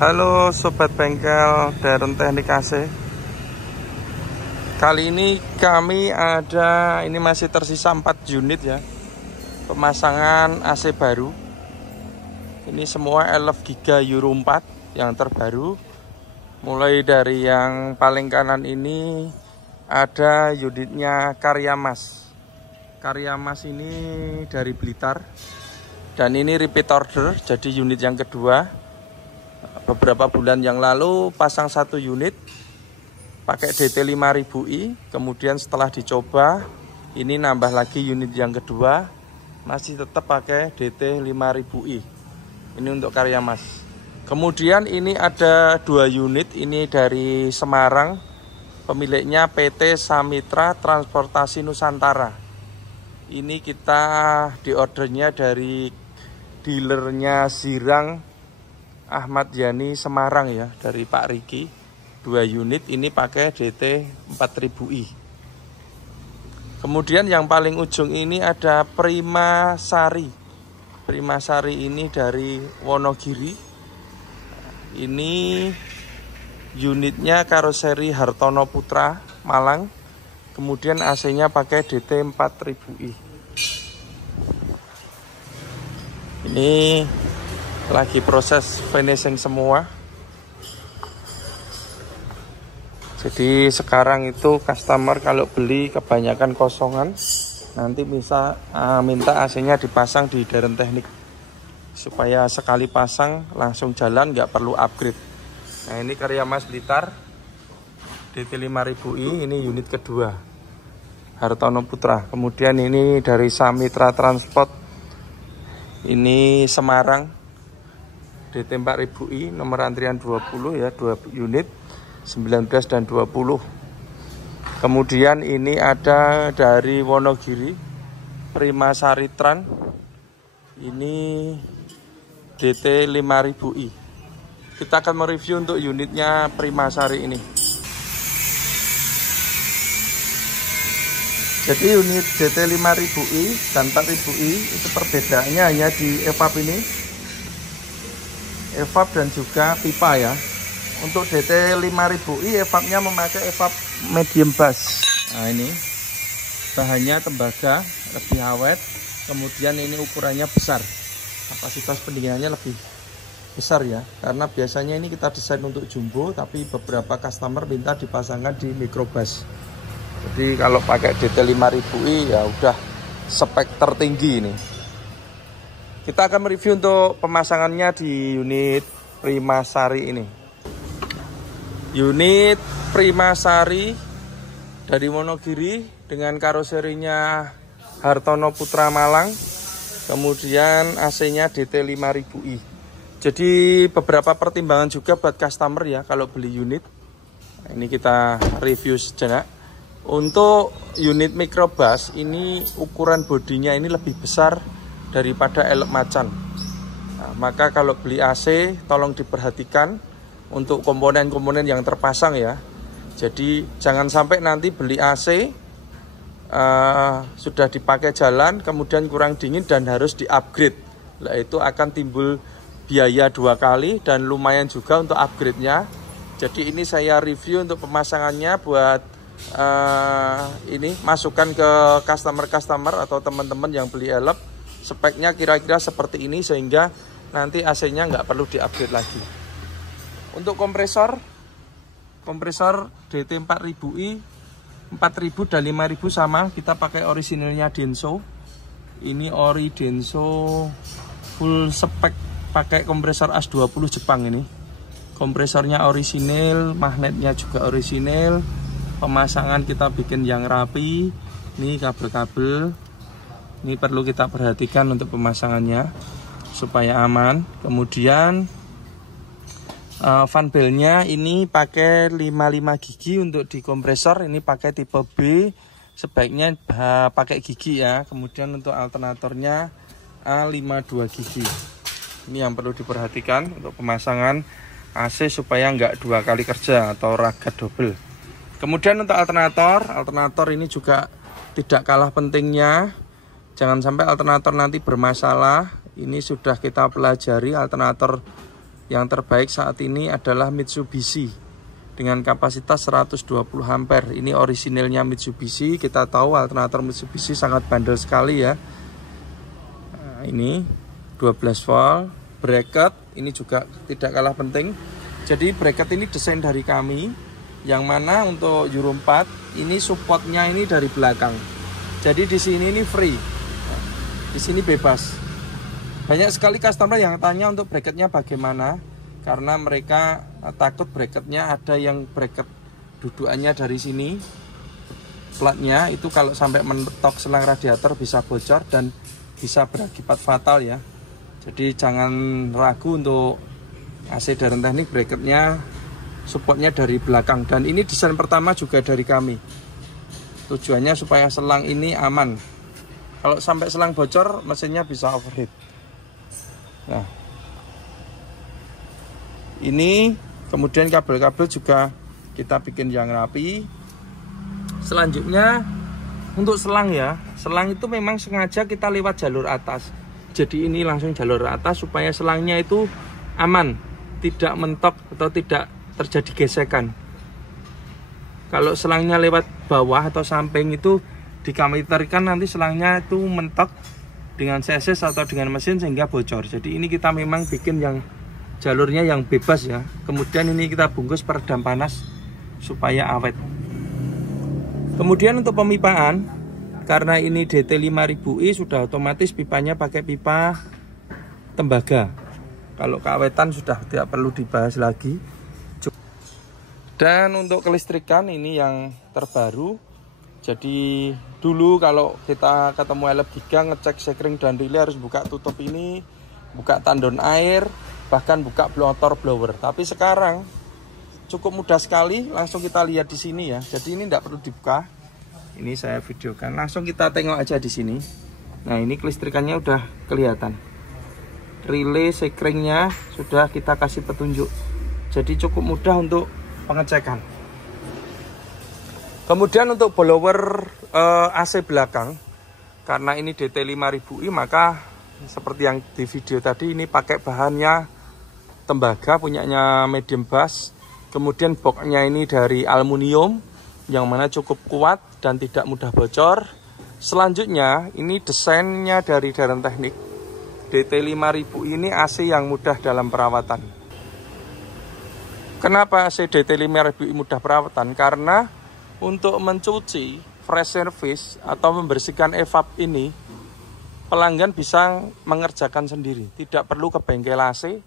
Halo sobat bengkel Darren Teknik AC. Kali ini kami ada, ini masih tersisa 4 unit ya, pemasangan AC baru. Ini semua LF Giga Euro 4 yang terbaru. Mulai dari yang paling kanan ini ada unitnya Karya Mas. Karya Mas ini dari Blitar. Dan ini repeat order, jadi unit yang kedua. Beberapa bulan yang lalu pasang 1 unit pakai DT 5000i, kemudian setelah dicoba ini nambah lagi unit yang kedua, masih tetap pakai DT 5000i. Ini untuk Karya Mas. Kemudian ini ada 2 unit, ini dari Semarang, pemiliknya PT Samitra Transportasi Nusantara. Ini kita diordernya dari dealernya Zirang Ahmad Yani Semarang ya, dari Pak Riki. 2 unit ini pakai DT 4000i. Kemudian yang paling ujung ini ada Prima Sari. Prima Sari ini dari Wonogiri. Ini unitnya karoseri Hartono Putra Malang. Kemudian AC-nya pakai DT 4000i. Ini lagi proses finishing semua. Jadi sekarang itu customer kalau beli kebanyakan kosongan, nanti bisa minta AC-nya dipasang di Darren Teknik, supaya sekali pasang langsung jalan, nggak perlu upgrade. Nah ini Karya Mas Blitar DT 5000i, ini unit kedua Hartono Putra. Kemudian ini dari Samitra Transport, ini Semarang DT 4000i, nomor antrian 20 ya, 2 unit 19 dan 20. Kemudian ini ada dari Wonogiri Prima Saritran, ini DT 5000i. Kita akan mereview untuk unitnya Prima Sari ini. Jadi unit DT 5000i dan 4000i itu perbedaannya hanya di evap ini, evap dan juga pipa ya. Untuk DT 5000i evapnya memakai evap medium bass. Nah ini bahannya tembaga, lebih awet. Kemudian ini ukurannya besar, kapasitas pendinginannya lebih besar ya, karena biasanya ini kita desain untuk jumbo, tapi beberapa customer minta dipasangkan di microbass. Jadi kalau pakai DT 5000i ya udah spek tertinggi ini. Kita akan mereview untuk pemasangannya di unit Prima Sari ini. Unit Prima Sari dari Wonogiri dengan karoserinya Hartono Putra Malang. Kemudian AC-nya DT 5000i. Jadi beberapa pertimbangan juga buat customer ya kalau beli unit. Nah, ini kita review sejenak. Untuk unit microbass ini ukuran bodinya ini lebih besar daripada elek macan. Nah, maka kalau beli AC tolong diperhatikan untuk komponen-komponen yang terpasang ya. Jadi jangan sampai nanti beli AC sudah dipakai jalan kemudian kurang dingin dan harus di-upgrade. Nah, itu akan timbul biaya 2 kali dan lumayan juga untuk upgrade-nya. Jadi ini saya review untuk pemasangannya buat ini masukan ke customer-customer atau teman-teman yang beli elep. Speknya kira-kira seperti ini sehingga nanti AC-nya nggak perlu di-upgrade lagi. Untuk kompresor DT 4000i, 4000 dan 5000 sama, kita pakai orisinilnya Denso. Ini ori Denso full spek, pakai kompresor AS20 Jepang ini. Kompresornya orisinil, magnetnya juga orisinil. Pemasangan kita bikin yang rapi. Ini kabel-kabel. Ini perlu kita perhatikan untuk pemasangannya supaya aman. Kemudian fan belnya ini pakai 55 gigi untuk di kompresor. Ini pakai tipe B, sebaiknya pakai gigi ya. Kemudian untuk alternatornya A52 gigi. Ini yang perlu diperhatikan untuk pemasangan AC supaya nggak 2 kali kerja atau ragat double. Kemudian untuk alternator ini juga tidak kalah pentingnya. Jangan sampai alternator nanti bermasalah. Ini sudah kita pelajari alternator yang terbaik saat ini adalah Mitsubishi dengan kapasitas 120 ampere. Ini orisinilnya Mitsubishi. Kita tahu alternator Mitsubishi sangat bandel sekali ya. Nah, ini 12 volt. Bracket ini juga tidak kalah penting. Jadi bracket ini desain dari kami, yang mana untuk Euro 4 ini supportnya ini dari belakang. Jadi di sini ini free, di sini bebas. Banyak sekali customer yang tanya untuk bracketnya bagaimana, karena mereka takut bracketnya ada yang bracket dudukannya dari sini, platnya itu kalau sampai mentok selang radiator bisa bocor dan bisa berakibat fatal ya. Jadi jangan ragu untuk AC Darren Technic bracketnya supportnya dari belakang, dan ini desain pertama juga dari kami. Tujuannya supaya selang ini aman. Kalau sampai selang bocor mesinnya bisa overheat. Nah, ini kemudian kabel-kabel juga kita bikin yang rapi. Selanjutnya untuk selang ya, selang itu memang sengaja kita lewat jalur atas. Jadi ini langsung jalur atas supaya selangnya itu aman, tidak mentok atau tidak terjadi gesekan. Kalau selangnya lewat bawah atau samping itu dikameterkan, nanti selangnya itu mentok dengan CSS atau dengan mesin sehingga bocor. Jadi ini kita memang bikin yang jalurnya yang bebas ya. Kemudian ini kita bungkus peredam panas supaya awet. Kemudian untuk pemipaan, karena ini DT5000i sudah otomatis pipanya pakai pipa tembaga. Kalau keawetan sudah tidak perlu dibahas lagi. Dan untuk kelistrikan ini yang terbaru. Jadi dulu kalau kita ketemu LF Giga ngecek sekring dan relay harus buka tutup ini, buka tandon air, bahkan buka motor blower. Tapi sekarang cukup mudah sekali, langsung kita lihat di sini ya. Jadi ini tidak perlu dibuka. Ini saya videokan, langsung kita tengok aja di sini. Nah, ini kelistrikannya udah kelihatan. Relay sekringnya sudah kita kasih petunjuk. Jadi cukup mudah untuk pengecekan. Kemudian untuk blower AC belakang, karena ini DT5000i, maka seperti yang di video tadi, ini pakai bahannya tembaga, punyanya medium bass. Kemudian boxnya ini dari aluminium, yang mana cukup kuat dan tidak mudah bocor. Selanjutnya ini desainnya dari Darren Technic. DT5000 ini AC yang mudah dalam perawatan. Kenapa AC DT5000 mudah perawatan? Karena untuk mencuci, fresh service atau membersihkan evap ini, pelanggan bisa mengerjakan sendiri. Tidak perlu ke bengkel AC,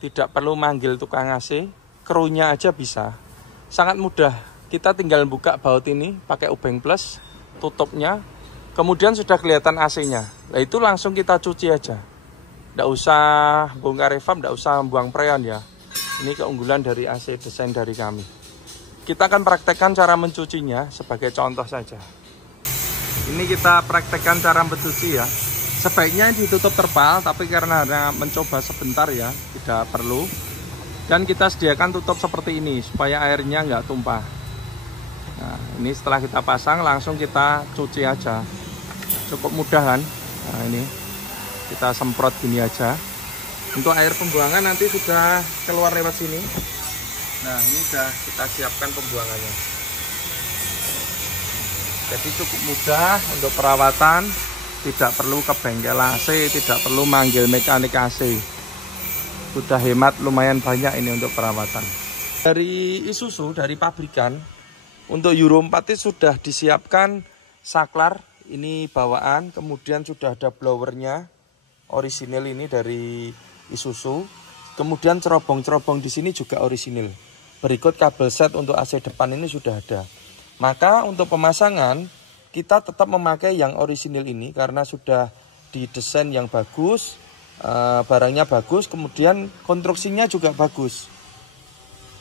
tidak perlu manggil tukang AC, krunya aja bisa. Sangat mudah. Kita tinggal buka baut ini pakai obeng plus, tutupnya, kemudian sudah kelihatan AC-nya. Nah, itu langsung kita cuci aja. Tidak usah bongkar evap, tidak usah buang freon ya. Ini keunggulan dari AC desain dari kami. Kita akan praktekkan cara mencucinya sebagai contoh saja. Ini kita praktekkan cara mencuci ya. Sebaiknya ditutup terpal, tapi karena mencoba sebentar ya, tidak perlu. Dan kita sediakan tutup seperti ini supaya airnya nggak tumpah. Nah, ini setelah kita pasang langsung kita cuci aja. Cukup mudah kan? Nah, ini kita semprot gini aja. Untuk air pembuangan nanti sudah keluar lewat sini. Nah, ini sudah kita siapkan pembuangannya. Jadi cukup mudah untuk perawatan. Tidak perlu ke bengkel AC, tidak perlu manggil mekanik AC. Sudah hemat lumayan banyak ini untuk perawatan. Dari Isuzu, dari pabrikan, untuk Euro 4 itu sudah disiapkan saklar, ini bawaan, kemudian sudah ada blowernya, orisinil ini dari Isuzu. Kemudian cerobong-cerobong di sini juga orisinil. Berikut kabel set untuk AC depan ini sudah ada. Maka untuk pemasangan kita tetap memakai yang orisinil ini karena sudah didesain yang bagus, barangnya bagus, kemudian konstruksinya juga bagus.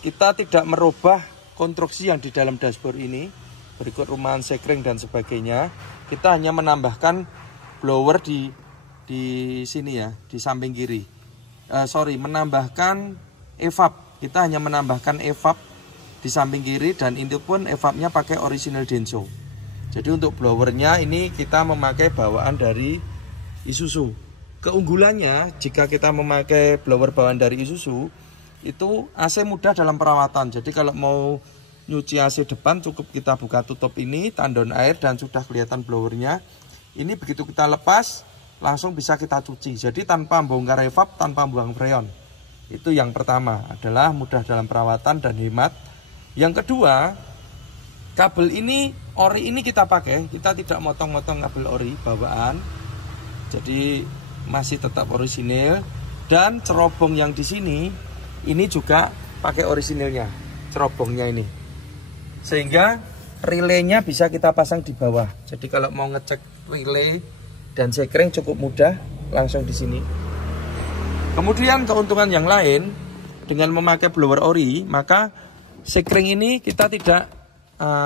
Kita tidak merubah konstruksi yang di dalam dashboard ini, berikut rumahan sekring dan sebagainya. Kita hanya menambahkan blower di sini ya, di samping kiri. Menambahkan evap. Kita hanya menambahkan evap di samping kiri, dan itu pun evapnya pakai original Denso. Jadi untuk blowernya ini kita memakai bawaan dari Isuzu. Keunggulannya jika kita memakai blower bawaan dari Isuzu, itu AC mudah dalam perawatan. Jadi kalau mau nyuci AC depan cukup kita buka tutup ini, tandon air dan sudah kelihatan blowernya. Ini begitu kita lepas langsung bisa kita cuci. Jadi tanpa bongkar evap, tanpa buang freon. Itu yang pertama, adalah mudah dalam perawatan dan hemat. Yang kedua, kabel ini, ori ini kita pakai, kita tidak motong-motong kabel ori bawaan. Jadi masih tetap orisinil, dan cerobong yang di sini ini juga pakai orisinilnya, cerobongnya ini. Sehingga relaynya bisa kita pasang di bawah. Jadi kalau mau ngecek relay dan sekring cukup mudah, langsung di sini. Kemudian keuntungan yang lain dengan memakai blower ori, maka sekring ini kita tidak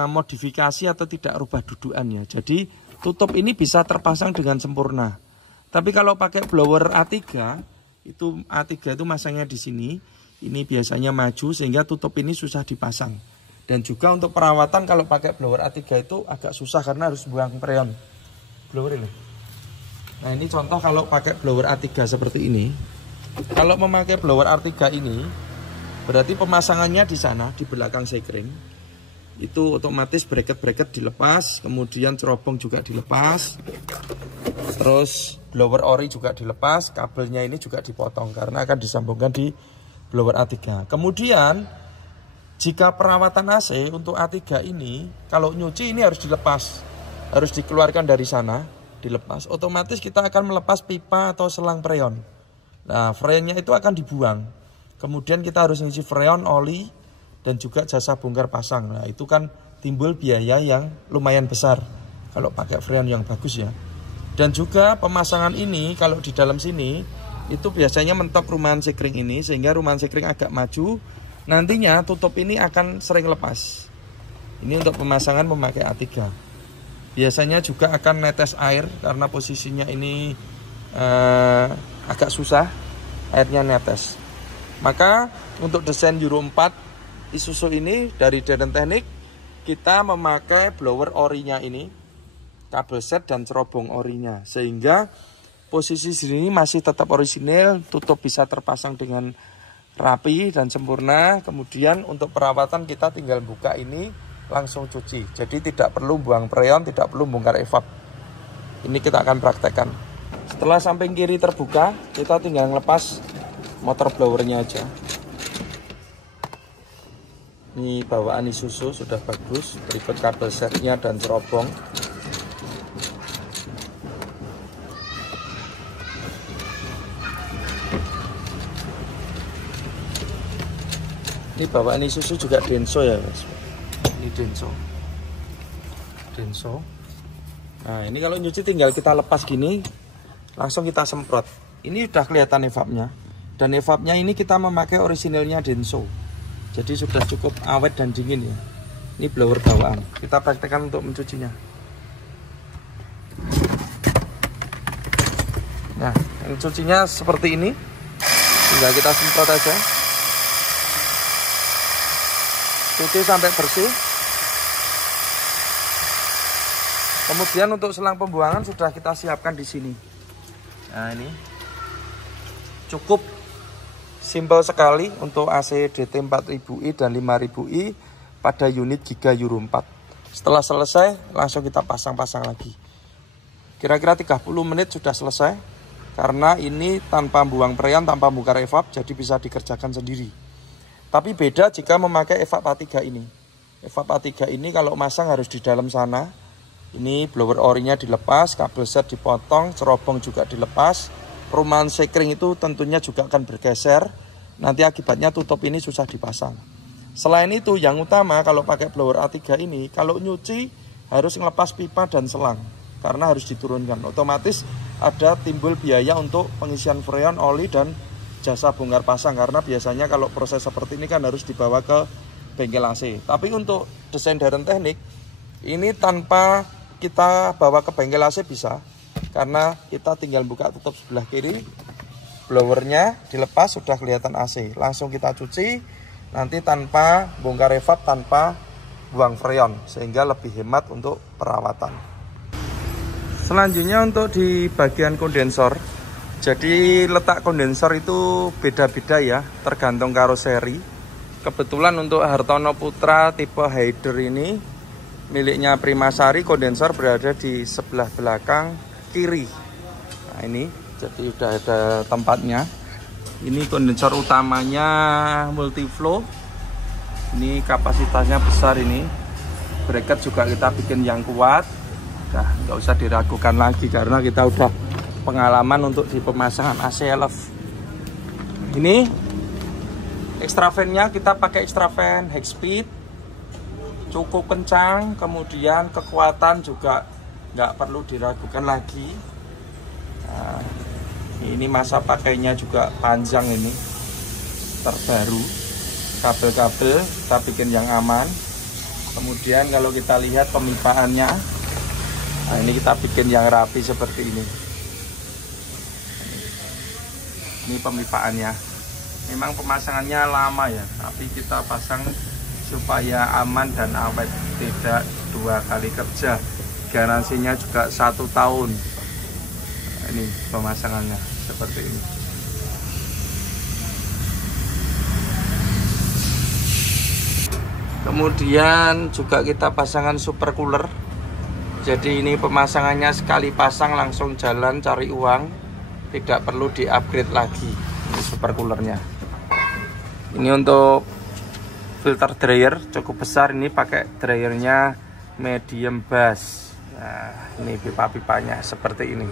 modifikasi atau tidak rubah dudukannya. Jadi tutup ini bisa terpasang dengan sempurna. Tapi kalau pakai blower A3 itu masangnya di sini. Ini biasanya maju sehingga tutup ini susah dipasang. Dan juga untuk perawatan kalau pakai blower A3 itu agak susah karena harus buang freon. Blower ini. Nah, ini contoh kalau pakai blower A3 seperti ini. Kalau memakai blower A3 ini berarti pemasangannya di sana di belakang sekring. Itu otomatis bracket-bracket dilepas, kemudian cerobong juga dilepas. Terus blower ori juga dilepas, kabelnya ini juga dipotong karena akan disambungkan di blower A3. Kemudian jika perawatan AC untuk A3 ini, kalau nyuci ini harus dilepas, harus dikeluarkan dari sana, dilepas. Otomatis kita akan melepas pipa atau selang freon. Nah, freonnya itu akan dibuang. Kemudian kita harus ngisi freon, oli, dan juga jasa bongkar pasang. Nah, itu kan timbul biaya yang lumayan besar kalau pakai freon yang bagus ya. Dan juga pemasangan ini kalau di dalam sini itu biasanya mentok rumahan sekring ini, sehingga rumahan sekring agak maju. Nantinya tutup ini akan sering lepas. Ini untuk pemasangan memakai A3. Biasanya juga akan netes air karena posisinya ini agak susah airnya netes. Maka untuk desain Euro 4 Isuzu ini dari Deden Teknik, kita memakai blower orinya ini, kabel set dan cerobong orinya, sehingga posisi sini masih tetap orisinil, tutup bisa terpasang dengan rapi dan sempurna. Kemudian untuk perawatan kita tinggal buka ini langsung cuci. Jadi tidak perlu buang freon, tidak perlu bongkar evap. Ini kita akan praktekkan. Setelah samping kiri terbuka, kita tinggal ngelepas motor blowernya aja. Ini bawaan Isuzu sudah bagus, berikut kabel setnya dan cerobong. Ini bawaan Isuzu juga Denso ya guys. Ini Denso. Nah, ini kalau nyuci tinggal kita lepas gini, langsung kita semprot. Ini udah kelihatan evapnya. Dan evapnya ini kita memakai orisinilnya Denso. Jadi sudah cukup awet dan dingin ya. Ini blower bawaan. Kita praktekkan untuk mencucinya. Nah, mencucinya seperti ini. Tinggal kita semprot aja. Cuci sampai bersih. Kemudian untuk selang pembuangan sudah kita siapkan di sini. Nah, ini cukup simpel sekali untuk AC DT 4000i dan 5000i pada unit Giga Euro 4. Setelah selesai langsung kita pasang-pasang lagi. Kira-kira 30 menit sudah selesai. Karena ini tanpa buang freon, tanpa bongkar evap, jadi bisa dikerjakan sendiri. Tapi beda jika memakai evap A3 ini. Evap A3 ini kalau masang harus di dalam sana. Ini blower orinya dilepas, kabel set dipotong, cerobong juga dilepas. Rumahan sekring itu tentunya juga akan bergeser. Nanti akibatnya tutup ini susah dipasang. Selain itu yang utama kalau pakai blower A3 ini, kalau nyuci harus ngelepas pipa dan selang. Karena harus diturunkan. Otomatis ada timbul biaya untuk pengisian freon, oli, dan jasa bongkar pasang. Karena biasanya kalau proses seperti ini kan harus dibawa ke bengkel AC. Tapi untuk desain Deden Teknik, ini tanpa kita bawa ke bengkel AC bisa. Karena kita tinggal buka tutup sebelah kiri, blowernya dilepas sudah kelihatan AC. Langsung kita cuci, nanti tanpa bongkar evap, tanpa buang freon, sehingga lebih hemat untuk perawatan. Selanjutnya untuk di bagian kondensor, Jadi letak kondensor itu beda-beda ya, tergantung karoseri. Kebetulan untuk Hartono Putra tipe Hyder ini miliknya Primasari, kondensor berada di sebelah belakang kiri. Nah ini, jadi udah ada tempatnya. Ini kondensor utamanya multiflow. Ini kapasitasnya besar ini. Bracket juga kita bikin yang kuat. Nah, nggak usah diragukan lagi karena kita udah pengalaman untuk di pemasangan AC LF. Ini extra fan-nya kita pakai extra fan high speed, cukup kencang, kemudian kekuatan juga nggak perlu diragukan lagi. Nah, ini masa pakainya juga panjang ini, terbaru. Kabel-kabel kita bikin yang aman. Kemudian kalau kita lihat pemipaannya, nah ini kita bikin yang rapi seperti ini. Ini pemipaannya. Memang pemasangannya lama ya, tapi kita pasang supaya aman dan awet, tidak 2 kali kerja. Garansinya juga 1 tahun. Nah, ini pemasangannya seperti ini. Kemudian juga kita pasangkan super cooler. Jadi ini pemasangannya sekali pasang langsung jalan cari uang, tidak perlu di-upgrade lagi. Ini super coolernya. Ini untuk filter dryer cukup besar, ini pakai dryernya medium bass. Nah, ini pipa-pipanya seperti ini.